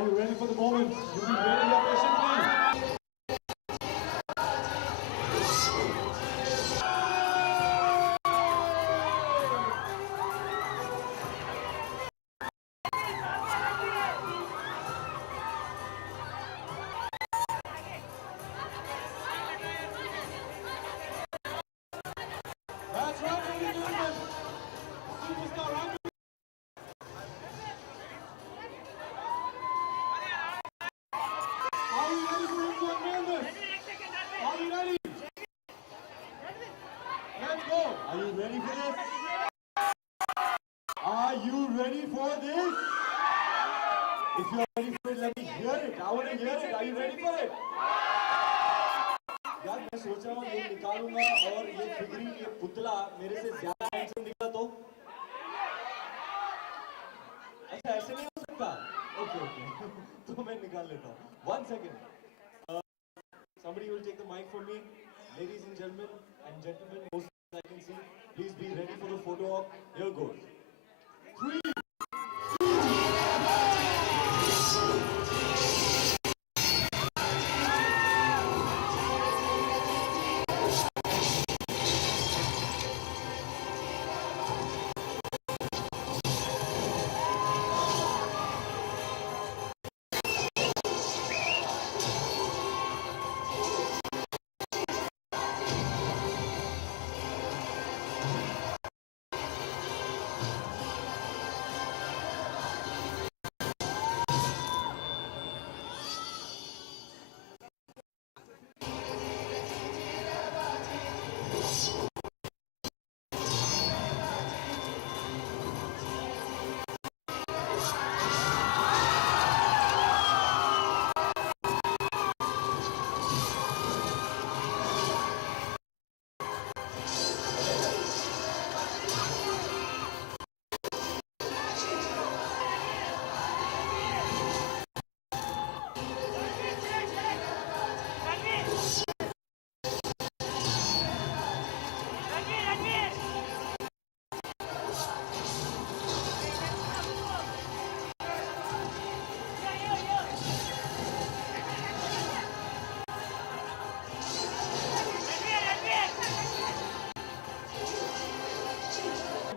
are you ready for the moment? You've been waiting here patiently. That's right, ladies and gentlemen. Superstar Ranveer. Are you ready for him to unveil this? Are you ready? Let's go. Are you ready for this? Are you ready for this? If you're ready for it, let me hear it. I want to hear it. Are you ready for it? यार मैं सोच रहा हूँ ये निकालूंगा और ये फिगरी ये पुतला मेरे से ज्यादा हैंडसम दिखा तो अच्छा ऐसे नहीं हो सकता ओके ओके तो मैं निकाल लेता हूँ 1 second somebody will take the mic from me ladies and gentlemen most I can see please be ready for the photo op here goes 3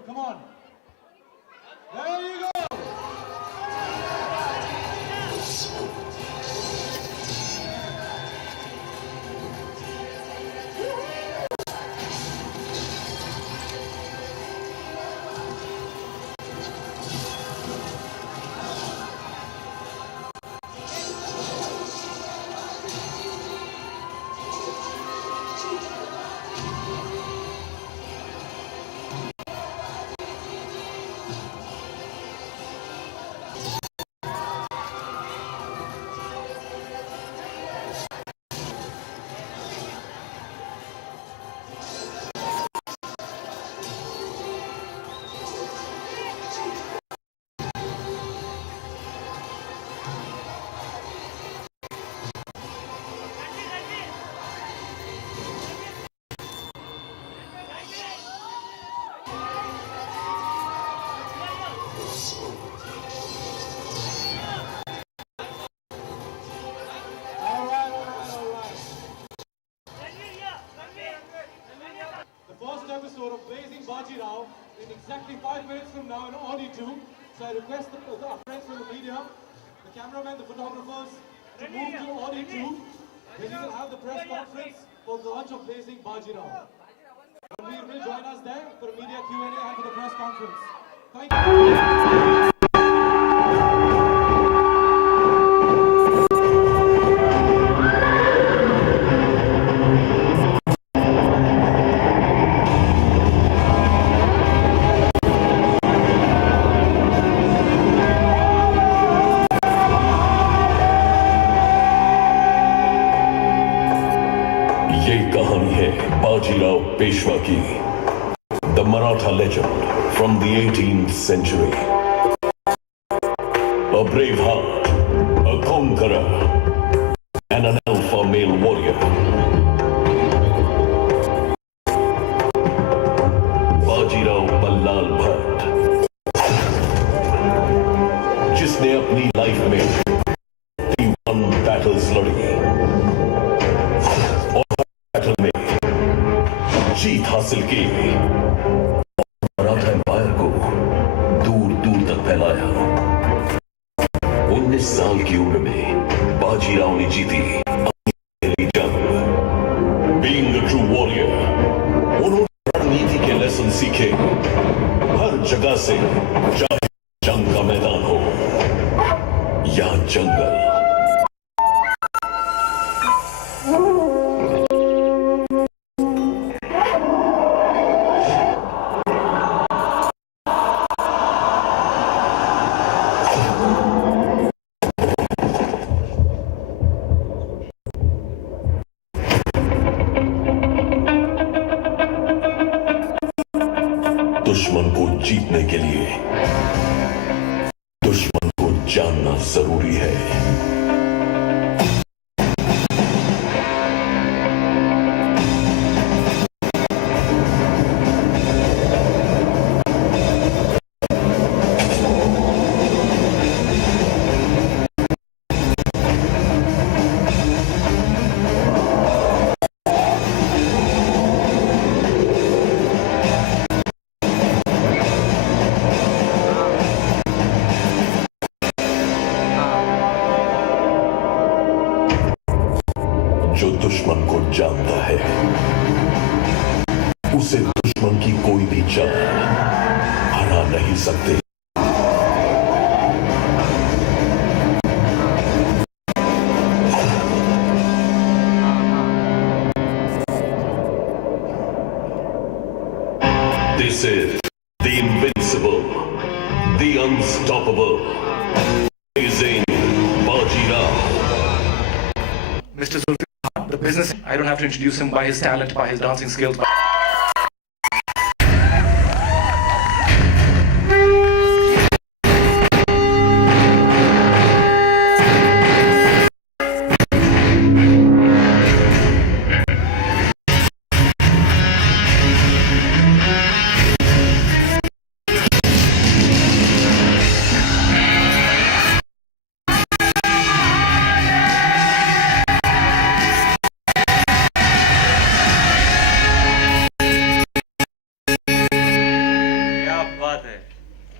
Come on. There you go. Episode of Blazing Bajirao in exactly 5 minutes from now in Audi 2. So I request our friends from the media, the cameramen, the photographers to move to Audi 2 where we will have the press conference for the launch of Blazing Bajirao. Ranveer will join us there for a media Q&A and for the press conference. Thank you. ये कहानी है बाजीराव पेशवा की the Maratha legend from the 18th century. A brave heart, a conqueror, and an alpha male warrior. Bajirao Ballal Bhatt, जिसने अपनी life में battle में जीत हासिल की, मराठा एम्पायर को दूर दूर तक फैलाया। 19 साल की उम्र में बाजीराव ने जीती पहली जंग। बीइंग अ ट्रू वॉरियर, उन्होंने रणनीति के लेसन सीखे। हर जगह से, चाहे जंग का मैदान हो या जंगल। दुश्मन को जीतने के लिए दुश्मन को जानना जरूरी है। जो दुश्मन को जानता है, उसे दुश्मन की कोई भी चाल हरा नहीं सकते। This is the invincible, the unstoppable, amazing Bajirao. Mr. Zulfi, the business, I don't have to introduce him by his talent, by his dancing skills.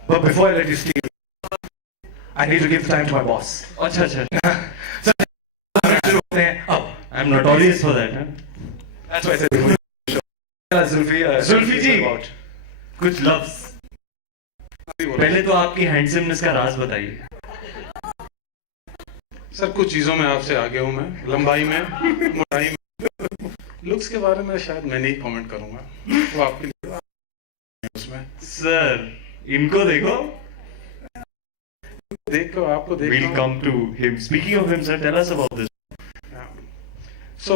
But before I let you steal, I need to give time to my boss. अच्छा अच्छा Up. I'm notorious for that. Huh? That's why I said Zulfi. Zulfi ji. About. कुछ लफ्ज पहले तो आपकी handsomeness का राज बताइए। Sir कुछ चीज़ों में आपसे आगे हूँ मैं, लंबाई में, मोटाई में। लुक्स के बारे में शायद मैं नहीं कमेंट करूँगा, वो आपके लिए उसमें। सर इनको देखो, देखो आपको देखो। we'll come to him. Speaking of him, sir, tell us about this. So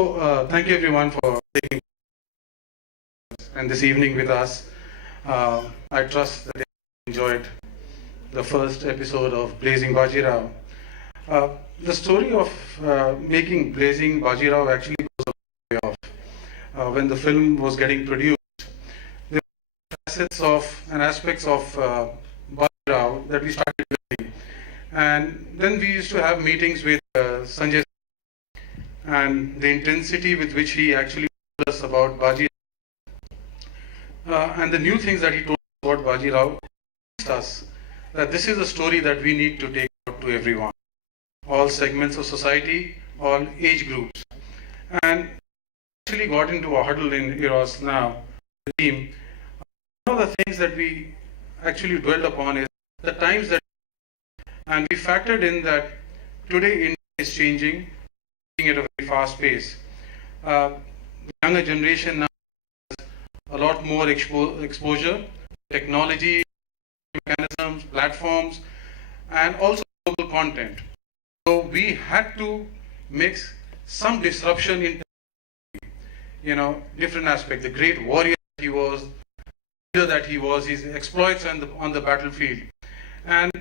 thank you everyone for taking and this evening with us. I trust that you enjoyed the first episode of Blazing Bajirao. The story of making Blazing Bajirao actually goes a way off. When the film was getting produced, there were facets of and aspects of Bajirao that we started doing. And then we used to have meetings with Sanjay, and the intensity with which he actually told us about Bajirao and the new things that he told us about Bajirao us that this is a story that we need to take out to everyone, all segments of society, all age groups. And actually got into a huddle in Eros now, the team. One of the things that we actually dwelled upon is the times that, and we factored in that today India is changing at a very fast pace. The younger generation now has a lot more exposure, technology, mechanisms, platforms, and also global content. So we had to mix some disruption in, different aspects. The great warrior that he was, leader that he was, his exploits on the battlefield, and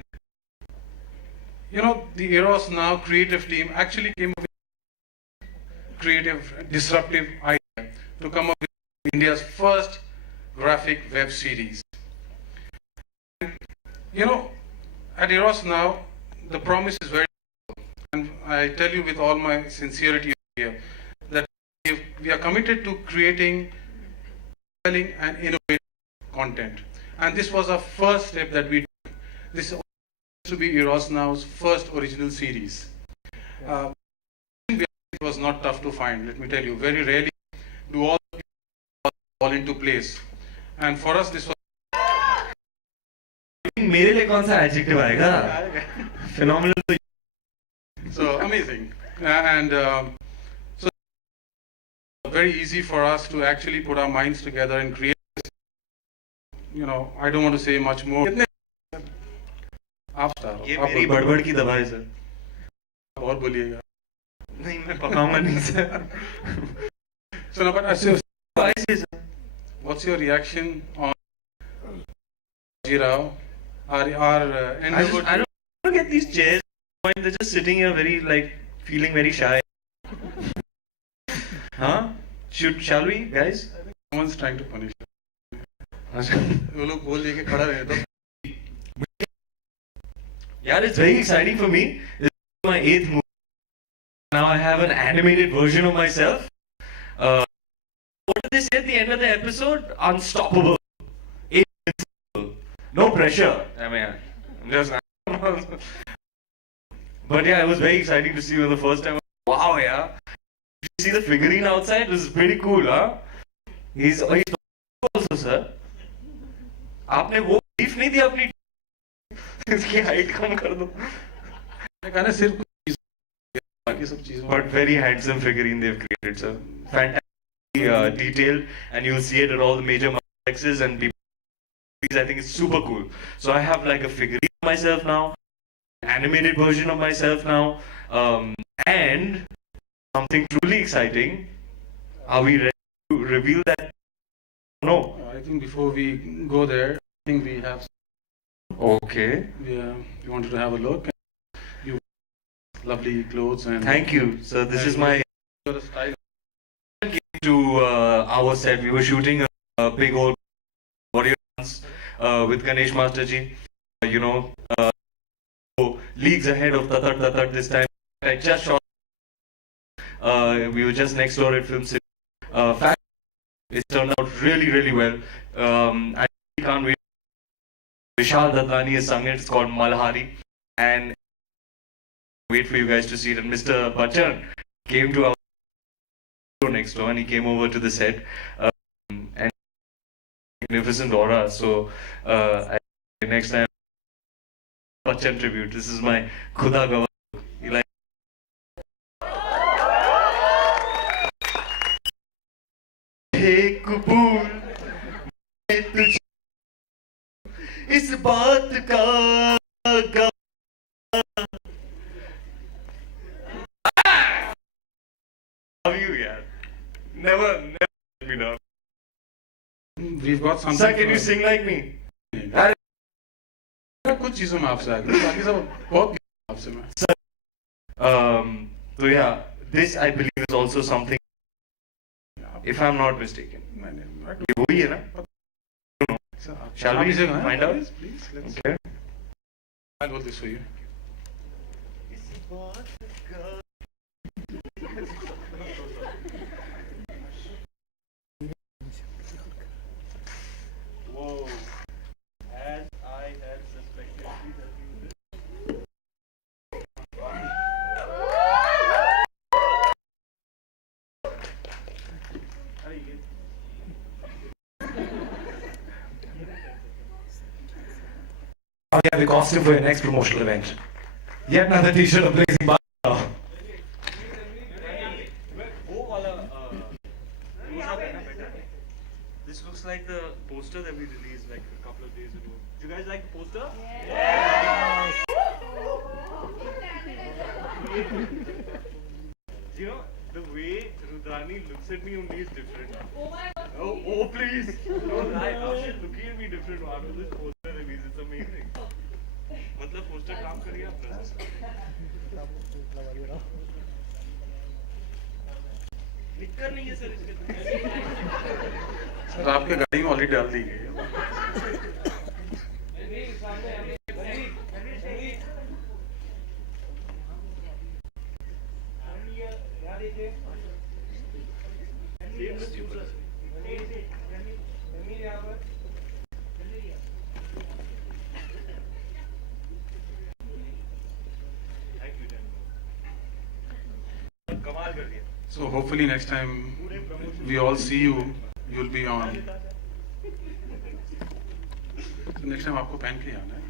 the Eros Now creative team actually came up with creative, disruptive idea to come up with India's first graphic web series. At Eros Now, the promise is very simple, and I tell you with all my sincerity here that we are committed to creating compelling and innovative content. And this was our first step that we took. This is to be Eros Now's first original series. It was not tough to find, let me tell you. Very rarely do all fall into place. And for us, this was मेरे लिए कौन सा adjective आएगा? Phenomenal. so amazing. And so very easy for us to actually put our minds together and create this. You know, I don't want to say much more. आप start. ये मेरी बड़बड़ की दवा है सर. और बोलिएगा. नहीं मैं पकाऊंगा नहीं sir. So now, but what's your reaction on Baji Rao? Our endeavor I don't get these chairs. They're just sitting here, very like feeling very shy. Huh? Shall we, guys? Someone's trying to punish you. वो लोग बोल दिए कि खड़ा रहे तो. Yeah, it's very exciting for me. This is my 8th movie. Now I have an animated version of myself. What did they say at the end of the episode? Unstoppable. Invincible. No pressure. I mean, I'm just. But yeah, it was very exciting to see you the first time. Wow, yeah. Did you see the figurine outside? This is pretty cool, huh? He's also, sir. आपने वो brief नहीं दी अपनी इसकी height कम कर दो. मैं कहना सिर्फ बाकी सब चीजों. But very handsome figurine they've created, sir. Fantastic, detailed, and you'll see it at all the major multiplexes and people. I think it's super cool. So I have like a figurine of myself now, animated version of myself now, and something truly exciting. Are we ready to reveal that? No. I think before we go there, I think we have. Okay. Yeah, we wanted to have a look. You lovely clothes and. Thank you. So this is my style. to our set. We were shooting a big old warrior dance with Ganesh Masterji. You know, leagues ahead of Tatat this time. I just shot. We were just next door at Film City. It turned out really well. I can't wait. Vishal Dadlani has sung it. It's called Malhari, and wait for you guys to see it. And Mr. Bachchan came to our next door, and he came over to the set, and magnificent aura. So next time, Bachchan tribute. This is my Khuda Gawar. You like? Hey Kapoor मैं तुझे इस बात का Love you, yeah. Never let me down. We've got something. Sir, can you sing like me? कुछ चीजों में आपसे आगे बाकी सब बहुत आपसे मैं. So yeah, this I believe is also something. If I'm not mistaken. ये वही है ना? Shall we find out? Please, let's. Okay. I'll hold this for you. Whoa. As I had suspected. Now you have the costume for your next promotional event. Yet another t-shirt of Blazing Bar. This looks like the poster that we released like a couple of days ago. Do you guys like the poster? Yeah. You know, the way Rudrani looks at me only is different. Oh my god. Oh please. Don't lie. She's looking at me different after this poster release. It's amazing. मतलब poster काम करिए अपना. निक्कर नहीं है sir इसके. Sir आपके गाड़ी में ऑलरेडी डाल दी गई है. So hopefully next time we all see you, you'll be on. So next time आपको पहन के ही आना है।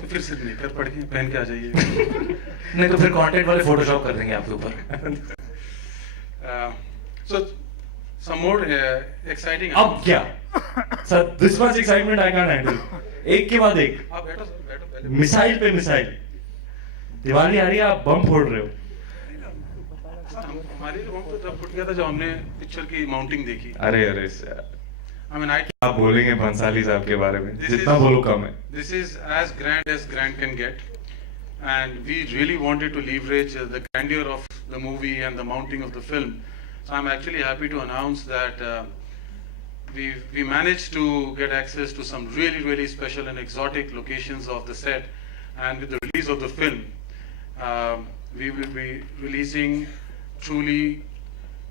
तो फिर सिर्फ निकर पड़ के पहन के आ जाइए। नहीं तो फिर कंटेंट वाले फोटोशॉप कर देंगे आपके ऊपर। So some more exciting. अब क्या? Sir, this much excitement I can't handle. एक के बाद एक। आप बैठो पहले। मिसाइल पे मिसाइल। दिवाली आ रही है, आप बम फोड़ रहे हो। हमारे लोगों को जब फुट गया था जब हमने पिक्चर की माउंटिंग देखी। अरे सर, I mean, आप बोलेंगे भंसाली साहब के बारे में, This जितना is- बोलो कम है। This is as grand can get, and we really wanted to leverage the grandeur of the movie and the mounting of the film. So I'm actually happy to announce that we managed to get access to some really special and exotic locations of the set, and with the release of the film, we will be releasing truly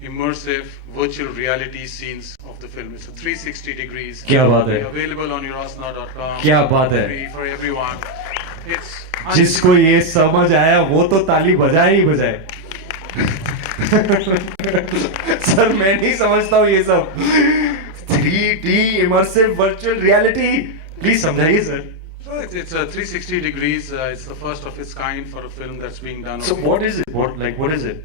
immersive virtual reality scenes of the film. It's a 360 degrees. क्या बात है? Available on yourosna.com. क्या बात है? Free for everyone. It's जिसको ये समझ आया वो तो ताली बजाए ही बजाए। सर मैं नहीं समझता हूँ ये सब। 3D immersive virtual reality, please समझाइए sir. it's a 360 degrees. It's the first of its kind for a film that's being done. So what is it? What is it?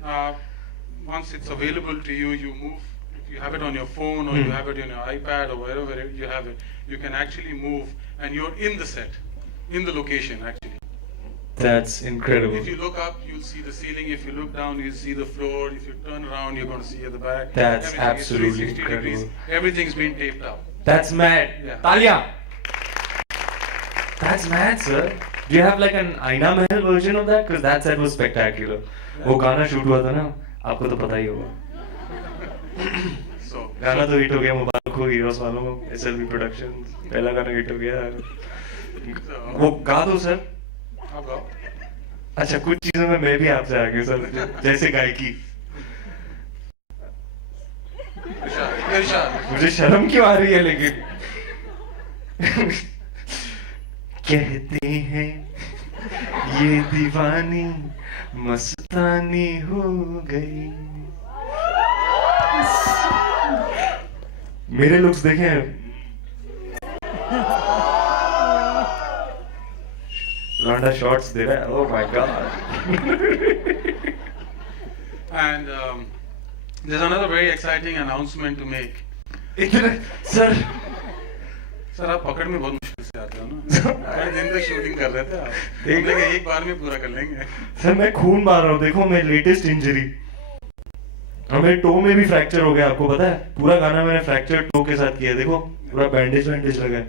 Once it's available to you, you move. If you have it on your phone or you have it on your iPad or wherever you have it, you can actually move and you're in the set, in the location actually. That's incredible. If you look up, you'll see the ceiling. If you look down, you'll see the floor. If you turn around, you're going to see at the back. That's Everything is absolutely 360 degrees. incredible. Everything's been taped up. That's mad. Yeah. तालियां. That's mad, sir. Do you have like an Aina Mahal version of that? Because that set was spectacular. वो गाना shoot हुआ था ना, आपको तो पता ही होगा। So गाना तो हिट हो गया, मुबारक हो हीरोज वालों को, SLV Productions, पहला गाना हिट हो गया। वो गा दो सर। आप गाओ। अच्छा, कुछ चीजों में मैं भी आपसे आगे सर, जैसे गायकी। इरशाद। मुझे शर्म क्यों आ रही है लेकिन? कहते हैं ये दीवानी मस्तानी हो गई। मेरे लुक्स देखें, लौंडा शॉट्स दे रहा है। Oh my God. And there's another very exciting announcement to make. इतने सर, सर आप पकड़ में बहुत मुश्किल से आते हो ना। कई दिन तक शूटिंग कर रहे थे आप। हमने कहा एक बार में पूरा कर लेंगे। सर मैं खून मार रहा हूँ, देखो मैं लेटेस्ट इंजरी, हमें टो में भी फ्रैक्चर हो गया, आपको पता है? पूरा गाना मैंने फ्रैक्चर टो के साथ किया, देखो पूरा बैंडेज लगा है।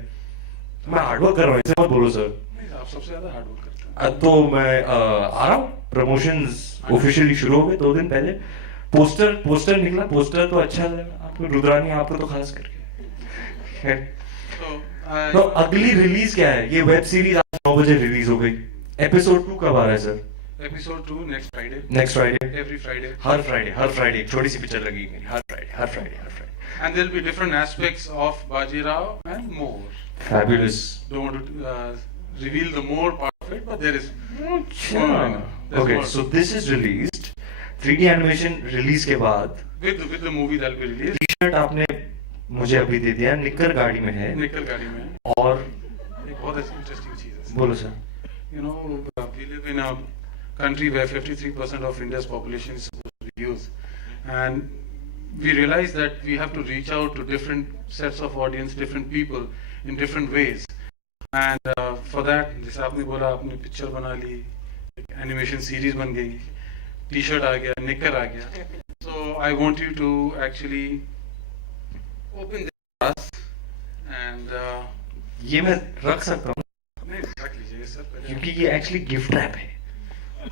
मैं हार्डवर्क कर रहा हूँ, ऐसे मत बोलो सर। आप सबसे ज्यादा हार्ड वर्क करते हैं। तो मैं आ रहा हूँ, प्रमोशंस ऑफिशियली शुरू हो गए 2 दिन पहले। पोस्टर निकला, पोस्टर तो अच्छा है आपको, रुद्रानी आपको तो खास करके। तो अगली रिलीज क्या है? ये वेब सीरीज आज 9 बजे रिलीज हो गई। एपिसोड 2 कब आ रहा है sir? Episode 2 next Friday. Next Friday. Every Friday. हर फ्राइडे एक छोटी सी पिक्चर लगी है। हर Friday. And there'll be different aspects of Baji Rao and more. Fabulous. Don't want to reveal the more part of it, but there is अच्छा। There's Okay, more. so this is released. 3D animation release के बाद with the movie that'll be released. T-shirt आपने मुझे अभी दे दिया, निकर गाड़ी में है। निकल गाड़ी में है। और एक बहुत इंटरेस्टिंग चीज है। बोलो sir. You know, we live in a country where 53% of India's population is supposed to be youth, and we realize that we have to reach out to different sets of audience, different people in different ways. And for that, जैसे आपने बोला, आपने picture बना ली, animation series बन गई, T-shirt आ गया, निकर आ गया. So I want you to actually open the glass and ये मैं रख सकता हूँ नहीं रख लीजिए सर पहले. क्योंकि ये एक्चुअली गिफ्ट रैप है,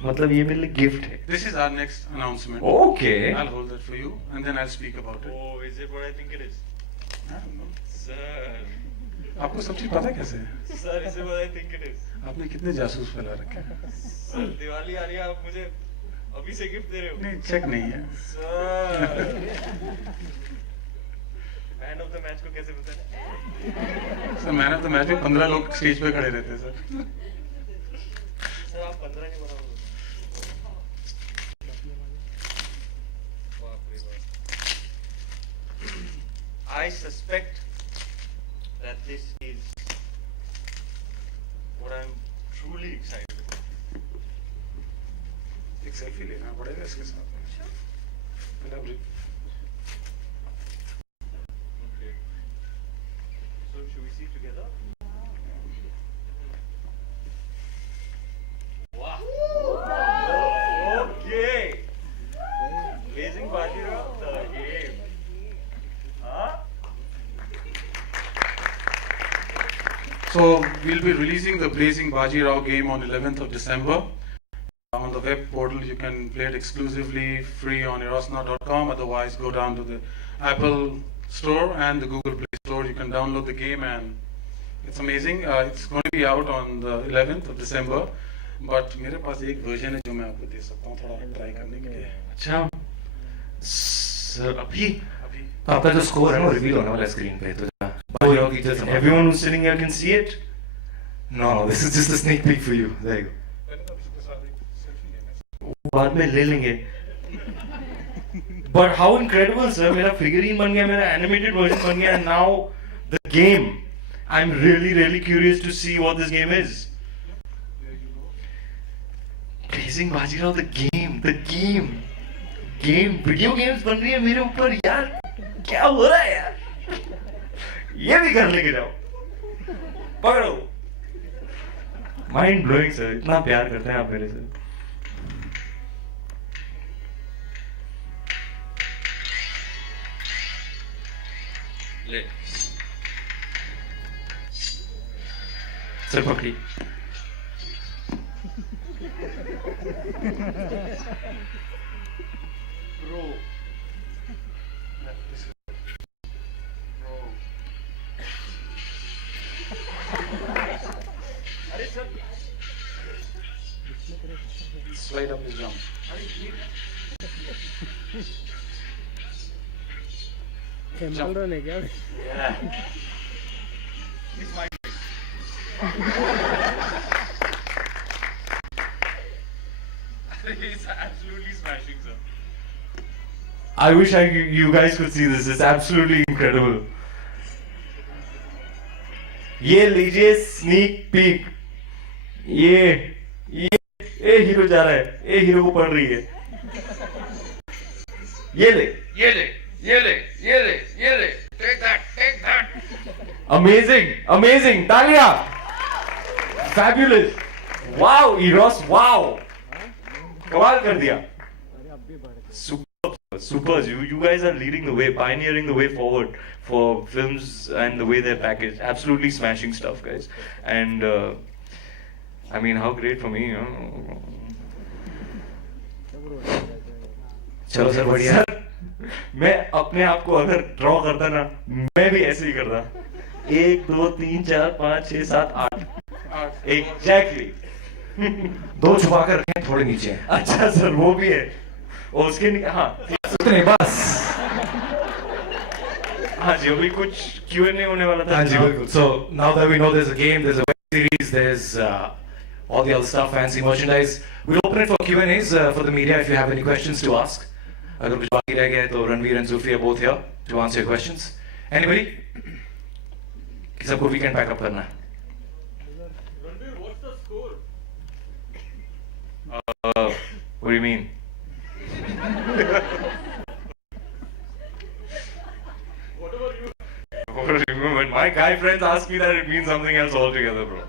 मतलब ये मेरे लिए गिफ्ट है। This is our next announcement. Okay. I'll hold that for you and then I'll speak about it. Oh, is it what I think it is? I don't know. Sir, आपको सब चीज पता कैसे है? sir, is it what I think it is? आपने कितने जासूस फैला रखे हैं? Sir, दिवाली आ रही है, आप मुझे अभी से गिफ्ट दे रहे हो? नहीं, चेक नहीं है। मैन ऑफ द मैच को कैसे बताना? Sir man of the match में 15 लोग स्टेज पे खड़े रहते हैं सर। सर आप 15 नहीं बनाओगे। बाप रे बाप। I suspect that this is what I'm truly excited about. एक सेल्फी लेना पड़ेगा इसके साथ। Okay. So should we see together? Wow. Okay. Blazing Bajirao, the game. Huh? So we'll be releasing the Blazing Bajirao game on 11th of December. On the web portal, you can play it exclusively free on erosna.com. Otherwise, go down to the Apple Store and the Google Play Store. You can download the game, and it's amazing. It's going to be out on the 11th of December. But मेरे पास एक version है जो मैं आपको दे सकता हूँ थोड़ा try करने के लिए। अच्छा सर अभी अभी तो आपका जो स्कोर है वो रिवील होने वाला है स्क्रीन पे तो बाजीराव की just everyone who's sitting here can see it. No this is just a sneak peek for you there you पहले तो इसके साथ एक selfie लेना है। बाद में ले लेंगे. But how incredible sir, मेरा figurine बन गया, मेरा animated version बन गया, and now the game. I'm really curious to see what this game is. Blazing Bajirao, the game. Video games बन रही है मेरे ऊपर यार, क्या हो रहा है यार? ये भी घर लेके जाओ, पकड़ो. Mind blowing sir, इतना प्यार करते हैं आप मेरे से. ले. सर पकड़ी. Bro. अरे sir. Slide up this jump. Camera ने क्या Yeah. He's my He's absolutely smashing, sir. I wish you guys could see this. It's absolutely incredible. ये लीजिए स्नीक पीक. ये हीरो जा रहा है. ये हीरो को पड़ रही है. ये ले. Take that. Amazing. तालियां. Fabulous. Wow, Eros. Wow. कमाल कर दिया. Super. You guys are leading the way, pioneering the way forward for films and the way they're packaged. Absolutely smashing stuff, guys. And I mean, how great for me, you know. चलो sir बढ़िया. मैं अपने आप को अगर draw करता ना, मैं भी ऐसे ही करता. 1 2 3 4 5 6 7 8 एग्जैक्टली. दो छुपा कर रखें थोड़े नीचे. अच्छा सर वो भी है. और उसके हाँ उतने बस. हाँ जी अभी कुछ Q&A होने वाला था. हाँ जी बिल्कुल. So now that we know there's a game, there's a web series, there's all the other stuff, fancy merchandise. We'll open it for Q&As for the media if you have any questions to ask. अगर कुछ बाकी रह गया है तो Ranveer and Zulfi are both here to answer your questions. Anybody? कि सबको weekend pack up करना है. Ranveer, what's the score? What do you mean? When my guy friends ask me that, it means something else altogether, bro.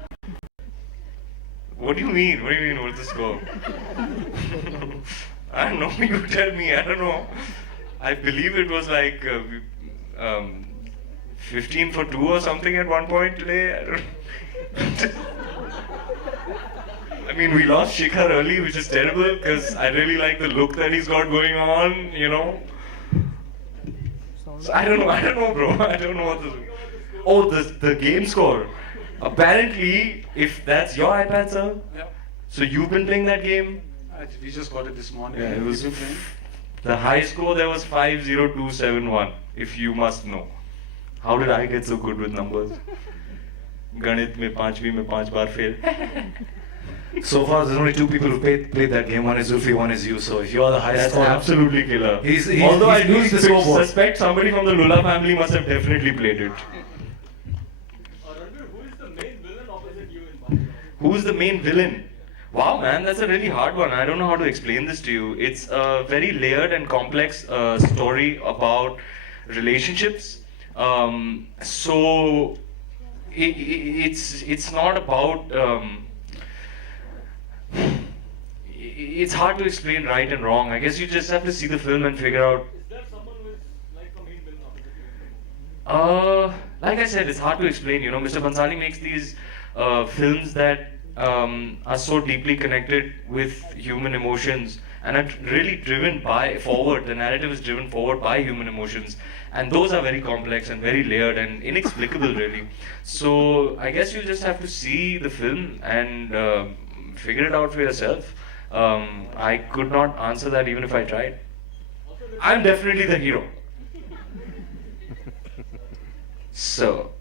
What do you mean? What's the score? I don't know. You tell me. I don't know. I believe it was like 15 for 2 or something at one point today. I don't I mean, we lost Shikhar early, which is terrible because I really like the look that he's got going on, you know. So I don't know, bro. I don't know what the. Oh, the game score. Apparently, if that's your iPad, sir. Yeah. So you've been playing that game. We just got it this morning. Yeah, it was- You've been playing? The high score there was 50271, if you must know. How did I get so good with numbers? गणित में 5वीं में 5 बार fail. So far, there's only 2 people who played that game. One is Zulfi, one is you. So if you're the highest That's score, absolutely killer. He's- Although he's I do used the scoreboard. suspect somebody from the Lula family must have definitely played it. Who's the main villain? Wow, man, that's a really hard one. I don't know how to explain this to you. It's a very layered and complex story about relationships. So it's not about. It's hard to explain right and wrong. I guess you just have to see the film and figure out. Is there someone who is like a main villain opposite you? Like I said, it's hard to explain. You know, Mr. Bhansali makes these films that are so deeply connected with human emotions and are really driven forward. The narrative is driven forward by human emotions, and those are very complex and very layered and inexplicable, really. So I guess you just have to see the film and figure it out for yourself. I could not answer that even if I tried. I'm definitely the hero. So,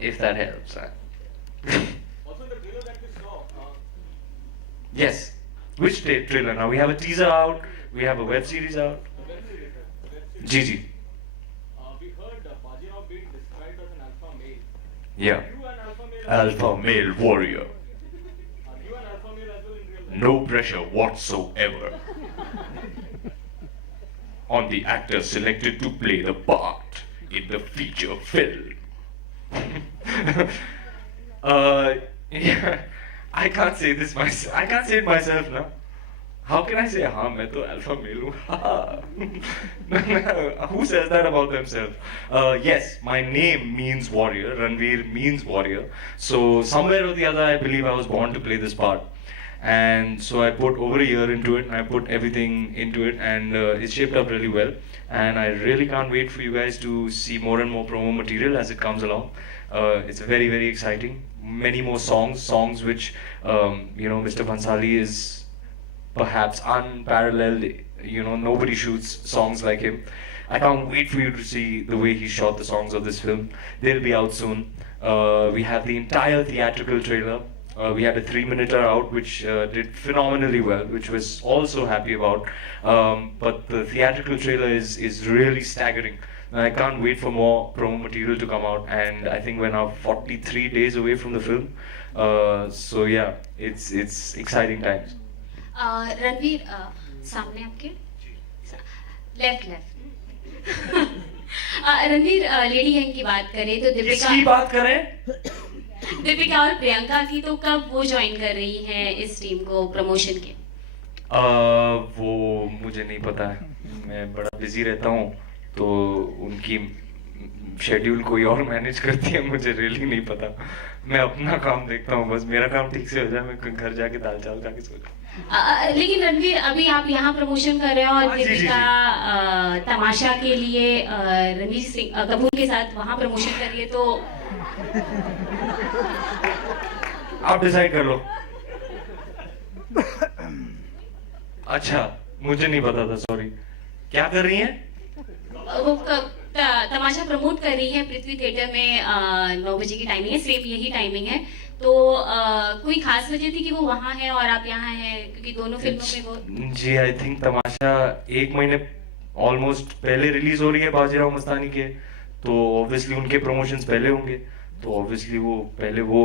if that helps. Also, the trailer that we saw, Yes. Which trailer now? We have a teaser out. We have a web series out. the web series, Gigi. we heard Bajirao being described as an alpha male. Yeah. You an alpha male? Alpha male warrior. Are you an alpha male as well in real life? No pressure whatsoever on the actor selected to play the part in the feature film. Yeah, I can't say this myself. I can't say it myself now. How can I say, हाँ मैं तो alpha male हूँ? Who says that about themselves? Yes, my name means warrior. Ranveer means warrior. So somewhere or the other, I believe I was born to play this part. And so I put over a year into it, and I put everything into it, and it shaped up really well. And I really can't wait for you guys to see more and more promo material as it comes along. It's very, very exciting. Many more songs which, Mr. Bhansali is perhaps unparalleled. Nobody shoots songs like him. I can't wait for you to see the way he shot the songs of this film. They'll be out soon. We have the entire theatrical trailer. We had a 3-minuter out, which did phenomenally well, which was also happy about. But the theatrical trailer is really staggering. And I can't wait for more promo material to come out. And I think we're now 43 days away from the film. So yeah, it's exciting times. Ranveer सामने आपके left Ranveer lady gang की बात करें तो किसकी बात करें? दीपिका और प्रियंका की, तो कब वो ज्वाइन कर रही हैं इस टीम को प्रमोशन के? वो मुझे नहीं पता है. मैं बड़ा बिजी रहता हूँ, तो उनकी शेड्यूल कोई और मैनेज करती है, मुझे रियली नहीं पता. मैं अपना काम देखता हूँ, बस मेरा काम ठीक से हो जाए, मैं घर जाके दाल चावल खा के सो जाऊँ. लेकिन रणवीर अभी आप यहाँ प्रमोशन कर रहे हो और हाँ, जी, जी, दीपिका तमाशा के लिए रणवीर सिंह कपूर के साथ वहाँ प्रमोशन कर रही है, तो आप डिसाइड कर लो. अच्छा, मुझे नहीं पता था, सॉरी. क्या कर रही हैं? वो तमाशा प्रमोट कर रही है पृथ्वी थिएटर में. 9 बजे की टाइमिंग है, सेम यही टाइमिंग है. तो कोई खास वजह थी कि वो वहाँ है और आप यहाँ हैं, क्योंकि दोनों फिल्मों में वो. जी, आई थिंक तमाशा 1 महीने ऑलमोस्ट पहले रिलीज हो रही है बाजीराव मस्तानी के, तो ऑब्वियसली उनके प्रमोशंस पहले होंगे, तो ऑब्वियसली वो पहले वो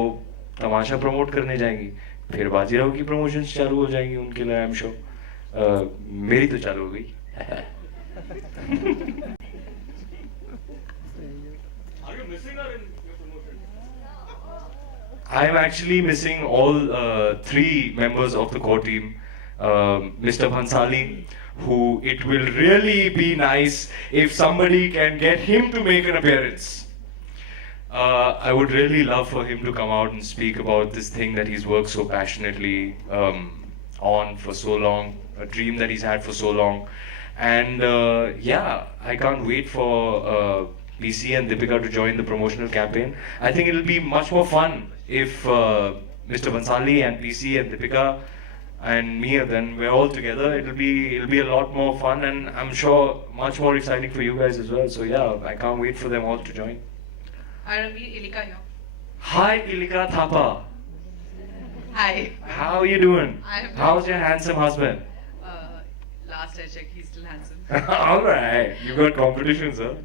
तमाशा प्रमोट करने जाएंगी, फिर बाजीराव की प्रमोशंस चालू हो जाएंगी उनके लिए. आई एम श्योर मेरी तो चालू हो गई. Are you missing her in your promotion? I am actually missing all 3 members of the core team. Mr. Bhansali, who it will really be nice if somebody can get him to make an appearance. I would really love for him to come out and speak about this thing that he's worked so passionately on for so long, a dream that he's had for so long. And yeah, I can't wait for PC and Deepika to join the promotional campaign. I think it'll be much more fun if Mr. Bhansali and PC and Deepika and Mia, then we're all together. It'll be a lot more fun, and I'm sure much more exciting for you guys as well. So yeah, I can't wait for them all to join. Ranveer, Ilika here. Hi, Ilika Thapa. Hi. How are you doing? I'm How's your handsome husband? Last I checked, he's still handsome. All right, you got competition, sir.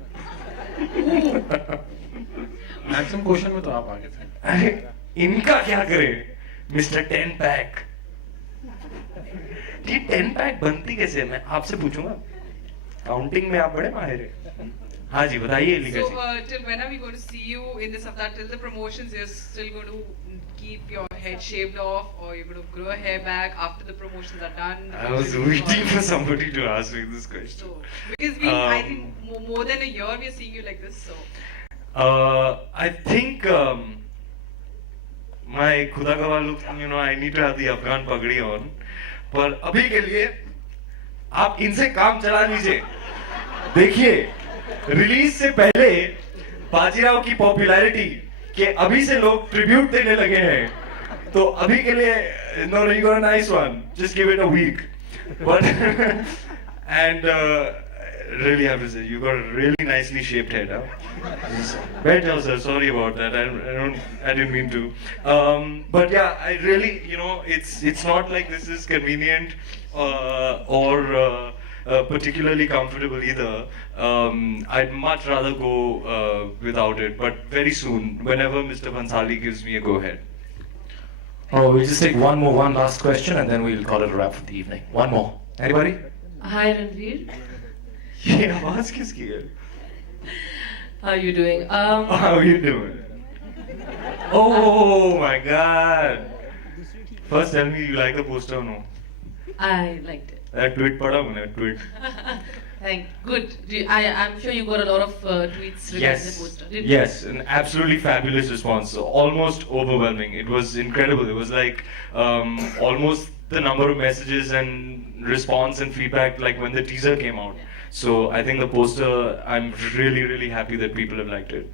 Handsome question में तो आप आगे थे. अरे इनका क्या करे mister 10 pack. ये 10 पैक बनती कैसे है मैं आपसे पूछूंगा. काउंटिंग में आप बड़े माहिर हैं. हाँ जी बताइए Ilika So, ji. till when are we going to see you in this avatar? Till the promotions, you're still going to keep your head shaved off, or you're going to grow a hair back after the promotions are done? I was waiting for somebody to ask me this question. So, because I think more than a year we're seeing you like this. So, I think my खुदा का look, I need to have the Afghan पगड़ी on. पर अभी के लिए आप इनसे काम चला लीजिए. देखिए रिलीज से पहले बाजीराव की पॉपुलैरिटी के अभी से लोग ट्रिब्यूट देने लगे हैं. तो अभी के लिए no, you got a nice one. Just give it a week. But and really have to say you got a really nicely shaped head. Better, sir. Sorry about that. I didn't mean to. But yeah, I really, it's not like this is convenient or particularly comfortable either. I'd much rather go without it. But very soon, whenever Mr. Bhansali gives me a go ahead. Oh, we'll just take one last question, and then we'll call it a wrap for the evening. One more. Anybody? hi Ranveer. ये आवाज किसकी है? How are you doing? How are you doing? Oh my God! First, tell me you like the poster or no? I liked it. That tweet पढ़ा मैंने tweet. Good. I'm sure you got a lot of tweets regarding the poster. Didn't Yes, an absolutely fabulous response. Almost overwhelming. It was incredible. It was like almost the number of messages and response and feedback like when the teaser came out. So I think the poster, I'm really happy that people have liked it.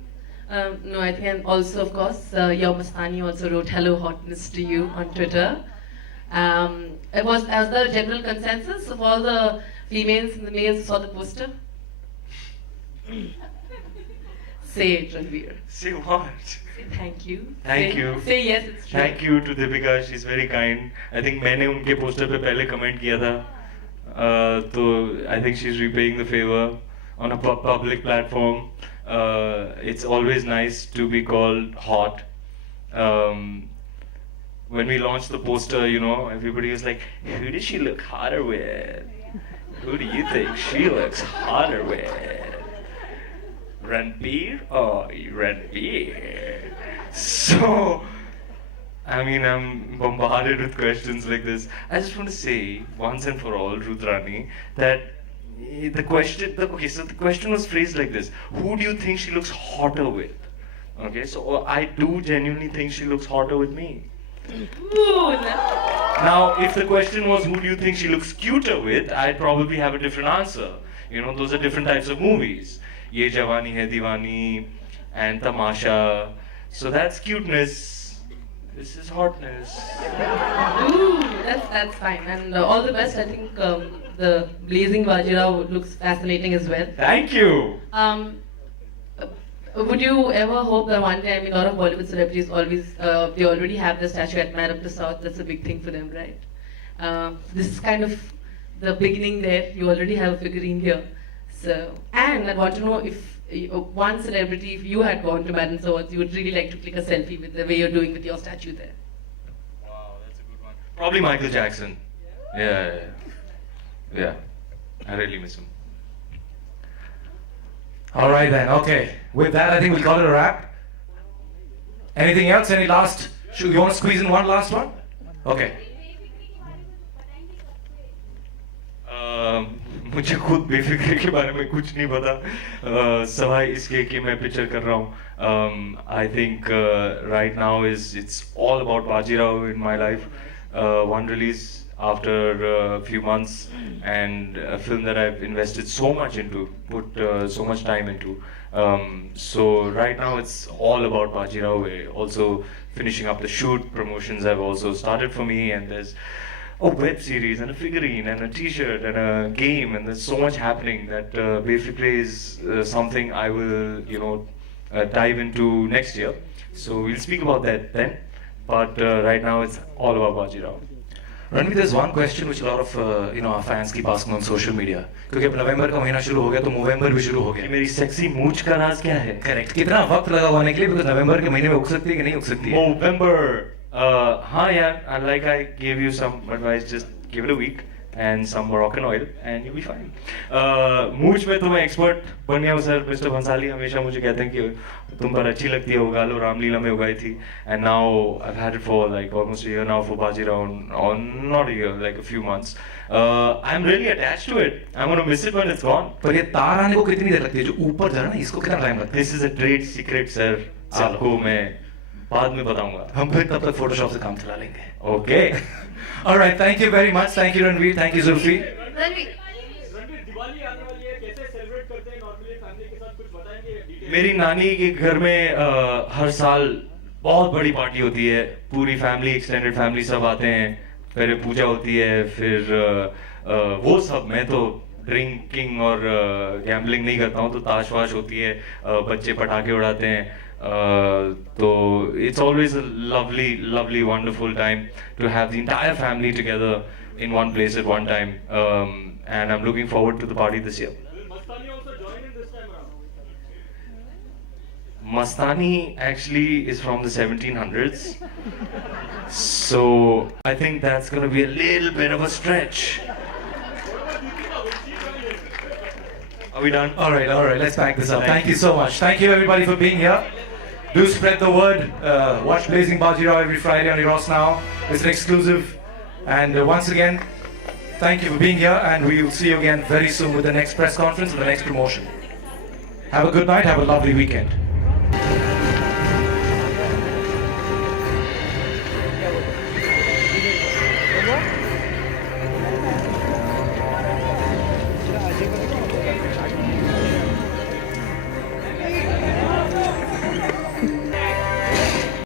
No, I think, and also, of course, Yaw Mastani also wrote "Hello Hotness" to you on Twitter. Was there a general consensus of all the females and the males who saw the poster? Say it, Ranveer. Say what? Say thank you. Thank Say- you. Say yes, it's true. Thank you to Deepika. She's very kind. I think मैंने उनके poster पे पहले comment किया था. तो I think she's repaying the favor on a public platform. It's always nice to be called hot. When we launched the poster, everybody was like, who does she look hotter with? Who do you think she looks hotter with? Ranveer? Oh, Ranveer. So, I mean, I'm bombarded with questions like this. I just want to say, once and for all, Rudrani, that the question was phrased like this. Who do you think she looks hotter with? Okay, so I do genuinely think she looks hotter with me. Ooh, Now, if the question was who do you think she looks cuter with, I'd probably have a different answer. Those are different types of movies. Ye Jawani Hai Diwani and Tamasha. So that's cuteness. This is hotness. Ooh, that's fine. And all the best. I think the Blazing Bajirao looks fascinating as well. Thank you. Would you ever hope that one day, I mean, a lot of Bollywood celebrities they already have the statue at Man of the South. That's a big thing for them, right? This is kind of the beginning there. You already have a figurine here. So, and I want to know if one celebrity, if you had gone to Madden Awards, you would really like to click a selfie with the way you're doing with your statue there. Wow, that's a good one. Probably Michael Jackson. Yeah. I really miss him. All right then. Okay. With that, I think we'll call it a wrap. Anything else? Any last? You want to squeeze in one last one? Okay. मुझे खुद बेफिक्री के बारे में कुछ नहीं पता सवाई इसके कि मैं पिक्चर कर रहा हूँ I think right now it's all about Bajirao in my life. One release after a few months and a film that I've invested so much into, put so much time into. So right now it's all about Bajirao. We're also finishing up the shoot. Promotions have also started for me, and there's a web series and a figurine and a T-shirt and a game, and there's so much happening that basically is something I will, dive into next year. So we'll speak about that then. But right now it's all about Bajirao. Ranveer, there's one question which a lot of our fans keep asking on social media. क्योंकि अब नवंबर का महीना शुरू हो गया तो नवंबर भी शुरू हो गया. मेरी सेक्सी मूंछ का राज क्या है? करेक्ट. कितना वक्त लगा होने के लिए, बिकॉज नवंबर के महीने में उग सकती है कि नहीं उग सकती है? November. हाँ यार, like I gave you some advice, just give it a week and some Moroccan oil and you'll be fine. मूंछ में तो मैं एक्सपर्ट बन गया हूँ सर. मिस्टर भंसाली हमेशा मुझे कहते हैं कि तुम पर अच्छी लगती है, उगा लो, रामलीला में उगाई थी. And now I've had it for like almost a year now for Bajirao, or not a year, like a few months. I'm really attached to it. I'm gonna miss it when it's gone. पर ये तार आने को कितनी देर लगती है? जो ऊपर जा रहा है ना, इसको कितना टाइम लगता है? This is a trade secret sir. आपको मैं बाद में बताऊंगा. हम फिर तब तक फोटोशॉप से काम चला लेंगे. Okay. All right, thank you very much. Thank you Ranveer, thank you Zulfi. मेरी नानी के घर में हर साल बहुत बड़ी पार्टी होती है. पूरी फैमिली, एक्सटेंडेड फैमिली सब आते हैं. पहले पूजा होती है, फिर वो सब. मैं तो ड्रिंकिंग और गैम्बलिंग नहीं करता हूँ, तो ताश वाश होती है, बच्चे पटाखे उड़ाते हैं. So it's always a lovely, wonderful time to have the entire family together in one place at one time, and I'm looking forward to the party this year. Will Mastani also join in this time around? Mastani actually is from the 1700s, so I think that's going to be a little bit of a stretch. Are we done? All right, let's back this up. Thank you so much. Thank you everybody for being here. Do spread the word. Watch Blazing Bajirao every Friday on Eros Now. It's an exclusive. And once again, thank you for being here, and we will see you again very soon with the next press conference and the next promotion. Have a good night. Have a lovely weekend.